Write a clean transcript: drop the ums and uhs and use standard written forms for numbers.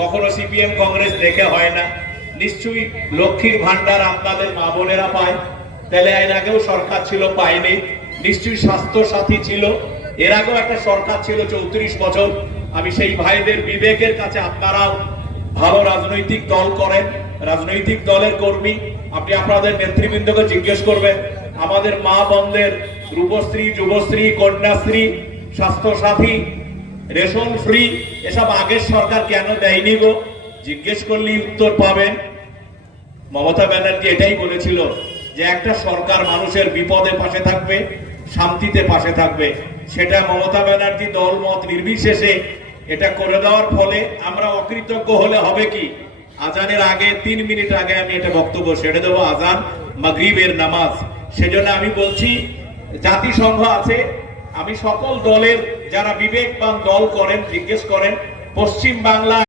কখনো সিপিএম কংগ্রেস দেখে হয় না। নিশ্চয়ই লক্ষ্মীর ভান্ডার আপনাদের মা বোনেরা পায়, তাহলে এর আগেও সরকার ছিল পায়নি। নিশ্চয়ই স্বাস্থ্য সাথী ছিল, এর আগেও একটা সরকার ছিল 34 বছর। আমি সেই ভাইদের বিবেকের কাছে, আপনারাও ভালো রাজনৈতিক দল করেন, রাজনৈতিক দলের কর্মী, আপনি আপনাদের নেতৃবৃন্দকে জিজ্ঞেস করবেন আমাদের মা বোনদের রূপশ্রী, যুবশ্রী, কন্যাশ্রী, স্বাস্থ্য সাথী, রেশন ফ্রি এসব আগের সরকার কেন দেয়নি গো? জিজ্ঞেস করলেই উত্তর পাবেন। মমতা ব্যানার্জি এটাই বলেছিল যে একটা সরকার মানুষের বিপদে পাশে থাকবে, শান্তিতে পাশে থাকবে। সেটা মমতা ব্যানার্জি দলমত নির্বিশেষে এটা করে দেওয়ার ফলে আমরা অকৃতজ্ঞ হলে হবে কি? আজানের আগে 3 মিনিট আগে আমি এটা বক্তব্য সেরে দেবো, আজান মাগরিবের নামাজ। সেজন্য আমি বলছি জাতিসংঘ আছে, আমি সকল দলের যারা বিবেকবান দল করেন জিজ্ঞেস করেন পশ্চিম বাংলা